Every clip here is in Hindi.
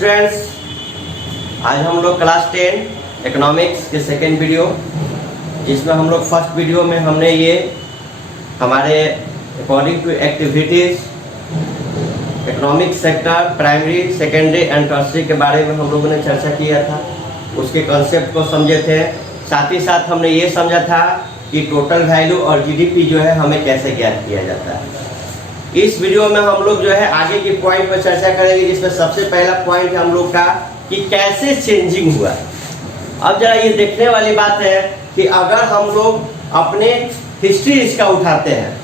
स्टूडेंट्स, आज हम लोग क्लास 10 इकोनॉमिक्स के सेकेंड वीडियो, जिसमें हम लोग फर्स्ट वीडियो में हमने ये हमारे according to activities economic sector primary secondary and tertiary के बारे में हम लोगों ने चर्चा किया था। उसके कॉन्सेप्ट को समझे थे। साथ ही साथ हमने ये समझा था कि टोटल वैल्यू और जीडीपी जो है हमें कैसे ज्ञात किया जाता है। इस वीडियो में हम लोग जो है आगे के पॉइंट पर चर्चा करेंगे, जिसमें सबसे पहला पॉइंट है हम लोग का कि कैसे चेंजिंग हुआ। अब जरा ये देखने वाली बात है कि अगर हम लोग अपने हिस्ट्री इसका उठाते हैं,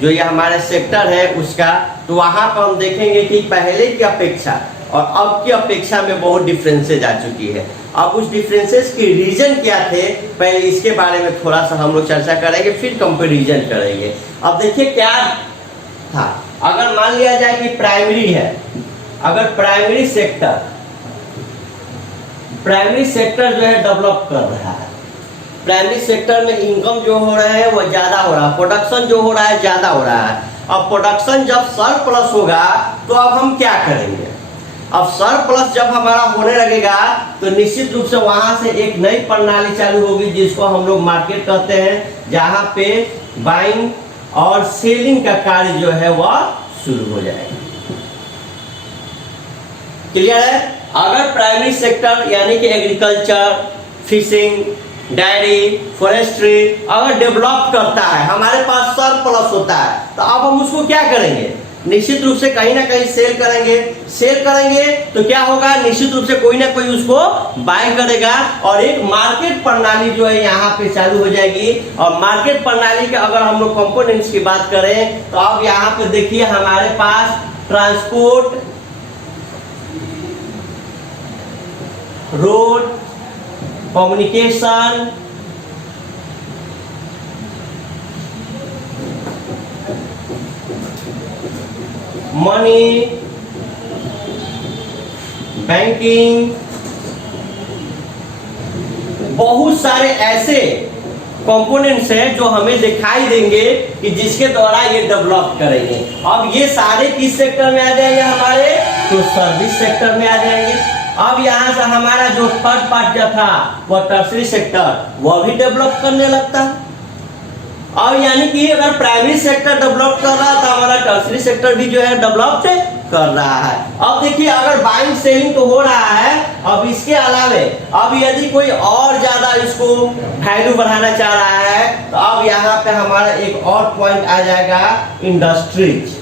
जो ये हमारे सेक्टर है उसका, तो वहाँ पर हम देखेंगे कि पहले की अपेक्षा और अब की अपेक्षा में बहुत डिफरेंसेज आ चुकी है। अब उस डिफरेंसेस के रीजन क्या थे, पहले इसके बारे में थोड़ा सा हम लोग चर्चा करेंगे, फिर कंपैरिजन करेंगे। अब देखिए क्या था, अगर मान लिया जाए कि प्राइमरी है, अगर प्राइमरी सेक्टर जो है डेवलप कर रहा है, प्राइमरी सेक्टर में इनकम जो हो रहा है वो ज्यादा हो रहा है, प्रोडक्शन जो हो रहा है ज्यादा हो रहा है। अब प्रोडक्शन जब सरप्लस होगा तो अब हम क्या करेंगे? अब सरप्लस जब हमारा होने लगेगा तो निश्चित रूप से वहां से एक नई प्रणाली चालू होगी, जिसको हम लोग मार्केट कहते हैं, जहां पे बाइंग और सेलिंग का कार्य जो है वह शुरू हो जाएगा। क्लियर है? अगर प्राइमरी सेक्टर यानी कि एग्रीकल्चर, फिशिंग, डायरी, फॉरेस्ट्री अगर डेवलप करता है, हमारे पास सरप्लस होता है, तो अब हम उसको क्या करेंगे? निश्चित रूप से कहीं ना कहीं सेल करेंगे तो क्या होगा? निश्चित रूप से कोई ना कोई उसको बाय करेगा और एक मार्केट प्रणाली जो है यहाँ पे चालू हो जाएगी। और मार्केट प्रणाली के अगर हम लोग कंपोनेंट्स की बात करें तो अब यहाँ पे देखिए हमारे पास transport, road, communication, money, banking, बहुत सारे ऐसे कंपोनेंट्स हैं जो हमें दिखाई देंगे कि जिसके द्वारा ये डेवलप करेंगे। अब ये सारे किस सेक्टर में आ जाएंगे? हमारे तो सर्विस सेक्टर में आ जाएंगे। अब यहाँ से हमारा जो थर्ड पार्ट जो था वह टर्शरी सेक्टर, वह भी डेवलप करने लगता है। अब यानी कि अगर प्राइमरी सेक्टर डेवलप कर रहा है तो हमारा टर्शरी सेक्टर भी जो है डेवलप कर रहा है। अब देखिए अगर बाइंग सेलिंग तो हो रहा है, अब इसके अलावे अब यदि कोई और ज्यादा इसको वैल्यू बढ़ाना चाह रहा है तो अब यहाँ पे हमारा एक और पॉइंट आ जाएगा, इंडस्ट्रीज।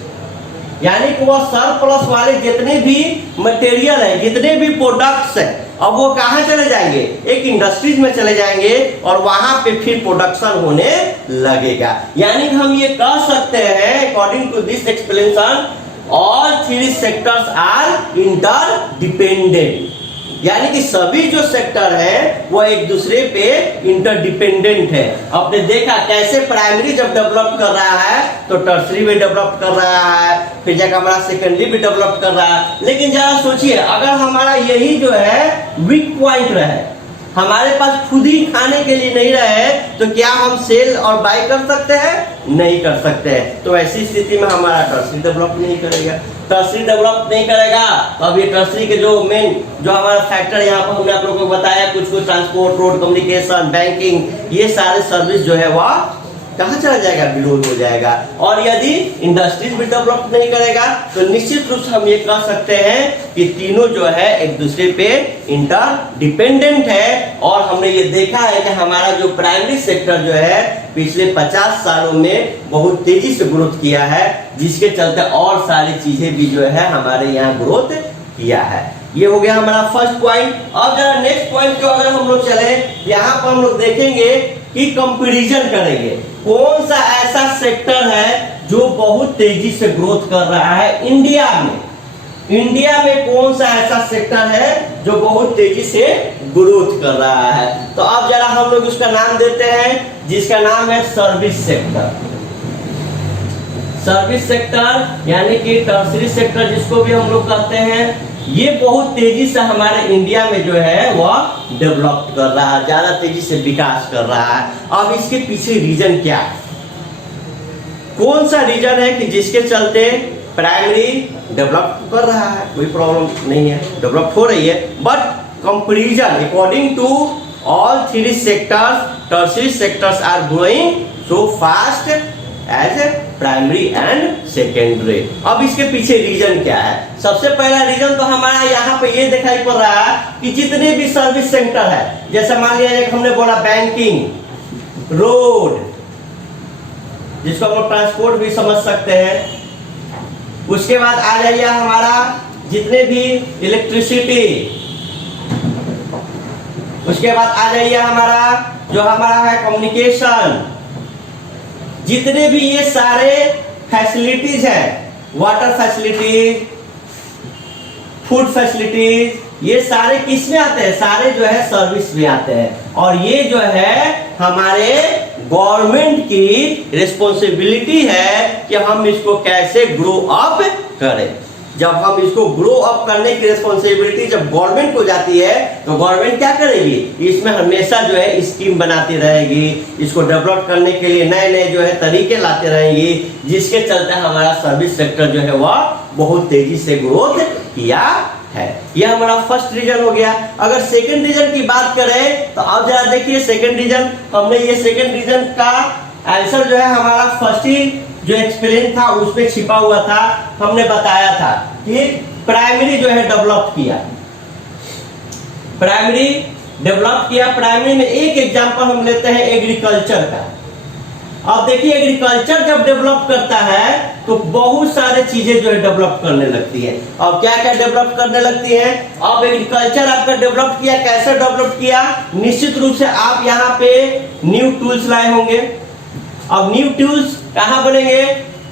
यानी कि वो सरप्लस वाले जितने भी मटेरियल है, जितने भी प्रोडक्ट्स है, अब वो कहाँ चले जाएंगे? एक इंडस्ट्रीज में चले जाएंगे और वहां पे फिर प्रोडक्शन होने लगेगा। यानी हम ये कह सकते हैं, according to this explanation, all three sectors are interdependent. यानी कि सभी जो सेक्टर है वो एक दूसरे पे इंटरडिपेंडेंट है। आपने देखा कैसे प्राइमरी जब डेवलप कर रहा है तो टर्शरी भी डेवलप कर रहा है, फिर जगह हमारा सेकेंडरी भी डेवलप कर रहा है। लेकिन जरा सोचिए, अगर हमारा यही जो है वीक पॉइंट रहे, हमारे पास खुद ही खाने के लिए नहीं रहे, तो क्या हम सेल और बाय कर सकते हैं? नहीं कर सकते हैं। तो ऐसी स्थिति में हमारा टर्शरी डेवलप नहीं करेगा। टर्शरी डेवलप नहीं करेगा तो अब ये टर्शरी के जो मेन जो हमारा फैक्टर यहाँ पर हमने आप लोगों को बताया, कुछ ट्रांसपोर्ट, रोड, कम्युनिकेशन, बैंकिंग, ये सारे सर्विस जो है वह कहाँ चला जाएगा? विरोध हो जाएगा। और यदि इंडस्ट्रीज भी डेवलप नहीं करेगा तो निश्चित रूप से हम ये कह सकते हैं कि तीनों जो है एक दूसरे पे इंटरडिपेंडेंट है। और हमने ये देखा है कि हमारा जो प्राइमरी सेक्टर जो है पिछले 50 सालों में बहुत तेजी से ग्रोथ किया है, जिसके चलते और सारी चीजें भी जो है हमारे यहाँ ग्रोथ किया है। ये हो गया हमारा फर्स्ट पॉइंट। अब जरा नेक्स्ट पॉइंट को अगर हम लोग चले, यहाँ पर हम लोग देखेंगे कि कंपैरिजन करेंगे, कौन सा ऐसा सेक्टर है जो बहुत तेजी से ग्रोथ कर रहा है इंडिया में। इंडिया में कौन सा ऐसा सेक्टर है जो बहुत तेजी से ग्रोथ कर रहा है? तो अब जरा हम लोग उसका नाम देते हैं, जिसका नाम है सर्विस सेक्टर। सर्विस सेक्टर यानी कि टर्शरी सेक्टर जिसको भी हम लोग कहते हैं, ये बहुत तेजी से हमारे इंडिया में जो है वह डेवलप कर रहा है, ज्यादा तेजी से विकास कर रहा है। अब इसके पीछे रीजन क्या है? कौन सा रीजन है कि जिसके चलते प्राइमरी डेवलप कर रहा है, कोई प्रॉब्लम नहीं है, डेवलप हो रही है। But comparison according to all three sectors, tertiary sectors are growing so fast as primary and secondary. अब इसके पीछे रीजन क्या है? सबसे पहला रीजन तो हमारा यहाँ पे ये दिखाई पड़ रहा है कि जितने भी सर्विस सेक्टर है, जैसे मान लिया एक हमने बोला बैंकिंग, रोड, जिसको हम ट्रांसपोर्ट भी समझ सकते हैं, उसके बाद आ जाइए हमारा जितने भी इलेक्ट्रिसिटी, उसके बाद आ जाइए हमारा जो हमारा है कम्युनिकेशन, जितने भी ये सारे फैसिलिटीज हैं, वाटर फैसिलिटीज, फूड फैसिलिटीज, ये सारे किस में आते हैं? सारे जो है सर्विस में आते हैं। और ये जो है हमारे गवर्नमेंट की रिस्पॉन्सिबिलिटी है कि हम इसको कैसे ग्रो अप करें। जब हम इसको ग्रो अप करने की रिस्पॉन्सिबिलिटी जब गवर्नमेंट को जाती है तो गवर्नमेंट क्या करेगी? इसमें हमेशा जो है स्कीम बनाती रहेगी, इसको डेवलप करने के लिए नए नए जो है तरीके लाते रहेंगी, जिसके चलते हमारा सर्विस सेक्टर जो है वह बहुत तेजी से ग्रोथ किया है। यह हमारा फर्स्ट रीजन हो गया। अगर सेकंड रीजन की बात करें तो अब जरा देखिए सेकंड रीजन, हमने ये सेकंड रीजन का आंसर जो है हमारा फर्स्ट ही जो एक्सप्लेन था उसमें छिपा हुआ था। हमने बताया था कि प्राइमरी जो है डेवलप किया, प्राइमरी डेवलप किया। प्राइमरी में एक एग्जांपल हम लेते हैं एग्रीकल्चर का। अब देखिए एग्रीकल्चर जब डेवलप करता है तो बहुत सारे चीजें जो है डेवलप करने लगती है। अब क्या क्या डेवलप करने लगती है? अब एग्रीकल्चर आपका डेवलप किया, कैसे डेवलप किया? निश्चित रूप से आप यहाँ पे न्यू टूल्स लाए होंगे। अब न्यू टूल्स कहाँ बनेंगे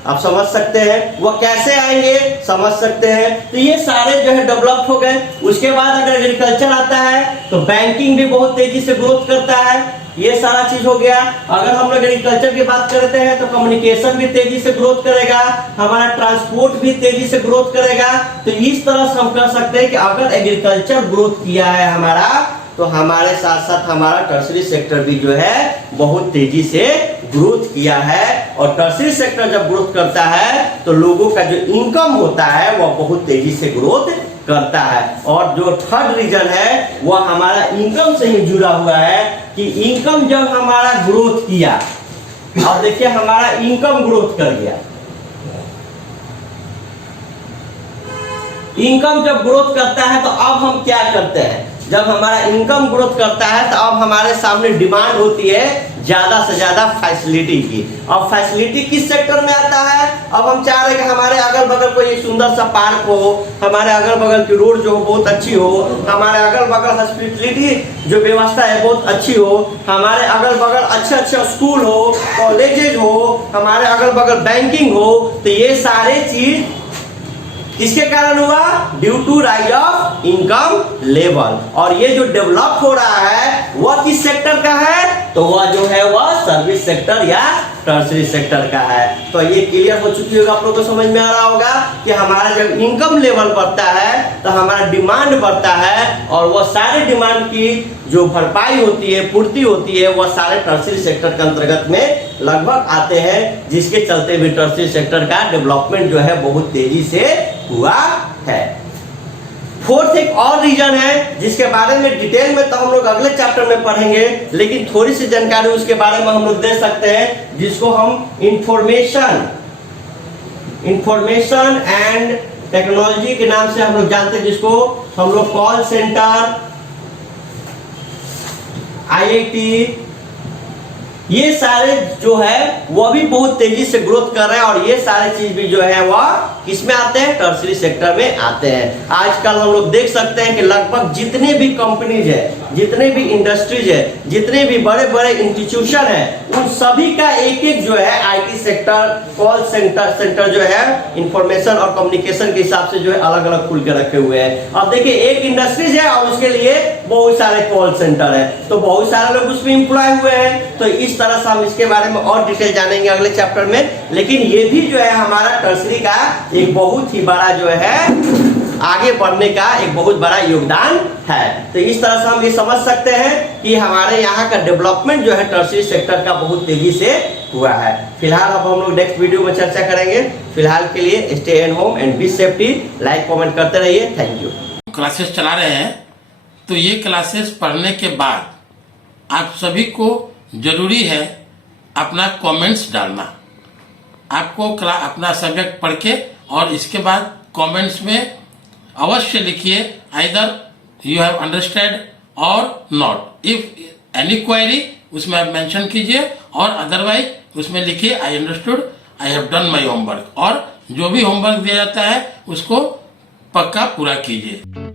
आप समझ सकते हैं, वो कैसे आएंगे समझ सकते हैं। तो ये सारे जो है डेवलप हो गए। उसके बाद अगर एग्रीकल्चर आता है तो बैंकिंग भी बहुत तेजी से ग्रोथ करता है, ये सारा चीज हो गया। अगर हम लोग एग्रीकल्चर की बात करते हैं तो कम्युनिकेशन भी तेजी से ग्रोथ करेगा, हमारा ट्रांसपोर्ट भी तेजी से ग्रोथ करेगा। तो इस तरह से हम कह सकते हैं कि अगर एग्रीकल्चर ग्रोथ किया है हमारा, तो हमारे साथ साथ हमारा टर्शियरी सेक्टर भी जो है बहुत तेजी से ग्रोथ किया है। और टर्शियरी सेक्टर जब ग्रोथ करता है तो लोगों का जो इनकम होता है वह बहुत तेजी से ग्रोथ करता है। और जो थर्ड रीजन है वह हमारा इनकम से ही जुड़ा हुआ है कि इनकम जब हमारा ग्रोथ किया, और देखिए हमारा इनकम ग्रोथ कर गया। इनकम जब ग्रोथ करता है तो अब हम क्या करते हैं? जब हमारा इनकम ग्रोथ करता है तो अब हमारे सामने डिमांड होती है ज्यादा से ज्यादा फैसिलिटी की। अब फैसिलिटी किस सेक्टर में आता है? अब हम चाह रहे हैं कि हमारे अगल बगल कोई एक सुंदर सा पार्क हो, हमारे अगल बगल की रोड जो हो बहुत अच्छी हो, हमारे अगल बगल हॉस्पिटलिटी जो व्यवस्था है बहुत अच्छी हो, हमारे अगल बगल अच्छे अच्छे स्कूल हो, कॉलेजेज हो, हमारे अगल बगल बैंकिंग हो। तो ये सारे चीज किसके कारण हुआ? Due to rise of income level. और ये जो डेवलप हो रहा है वह किस सेक्टर का है? तो वह जो है वह सर्विस सेक्टर या टर्शियरी सेक्टर का है। तो ये क्लियर हो चुकी होगा, आप लोगों को समझ में आ रहा होगा कि हमारा जब इनकम लेवल बढ़ता है तो हमारा डिमांड बढ़ता है, और वह सारे डिमांड की जो भरपाई होती है, पूर्ति होती है, वह सारे टर्शियरी सेक्टर के अंतर्गत में लगभग आते हैं, जिसके चलते भी टर्शियरी सेक्टर का डेवलपमेंट जो है बहुत तेजी से हुआ है। फोर्थ एक और रीजन है जिसके बारे में डिटेल में तो हम लोग अगले चैप्टर में पढ़ेंगे, लेकिन थोड़ी सी जानकारी उसके बारे में हम लोग दे सकते हैं, जिसको हम इंफॉर्मेशन एंड टेक्नोलॉजी के नाम से हम लोग जानते हैं, जिसको हम लोग कॉल सेंटर, IIT, ये सारे जो है वह भी बहुत तेजी से ग्रोथ कर रहे हैं। और ये सारे चीज भी जो है वह किसमें आते हैं? टर्शियरी सेक्टर में आते हैं। आजकल हम लोग देख सकते हैं कि लगभग जितने भी कंपनीज है, जितने भी इंडस्ट्रीज है, जितने भी बड़े बड़े इंस्टीट्यूशन है, उन सभी का एक एक जो है IT सेक्टर, कॉल सेंटर जो है इंफॉर्मेशन और कम्युनिकेशन के हिसाब से जो है अलग अलग खुल के रखे हुए हैं। अब देखिए एक इंडस्ट्रीज है और उसके लिए बहुत सारे कॉल सेंटर है, तो बहुत सारे लोग उसमें इंप्लॉय हुए हैं। तो इस तरह से हम इसके बारे में और डिटेल जानेंगे अगले चैप्टर में। लेकिन ये भी जो है हमारा टर्शियरी का एक बहुत ही बड़ा जो है आगे बढ़ने का एक बहुत बड़ा योगदान है। तो इस तरह से हम ये समझ सकते हैं कि हमारे यहाँ का डेवलपमेंट जो है टर्शियरी सेक्टर का बहुत तेजी से हुआ है। फिलहाल अब हम लोग नेक्स्ट वीडियो में चर्चा करेंगे। फिलहाल के लिए stay at home and be safety, like comment करते रहिए। Thank you. क्लासेस चला रहे हैं, तो ये क्लासेस पढ़ने के बाद आप सभी को जरूरी है अपना कमेंट्स डालना। आपको अपना सब्जेक्ट पढ़ के और इसके बाद कमेंट्स में अवश्य लिखिए आइदर यू हैव अंडरस्टैंड और नॉट। इफ एनी क्वेरी उसमें आप मेंशन कीजिए और अदरवाइज उसमें लिखिए I understood, I have done my homework. और जो भी होमवर्क दिया जाता है उसको पक्का पूरा कीजिए।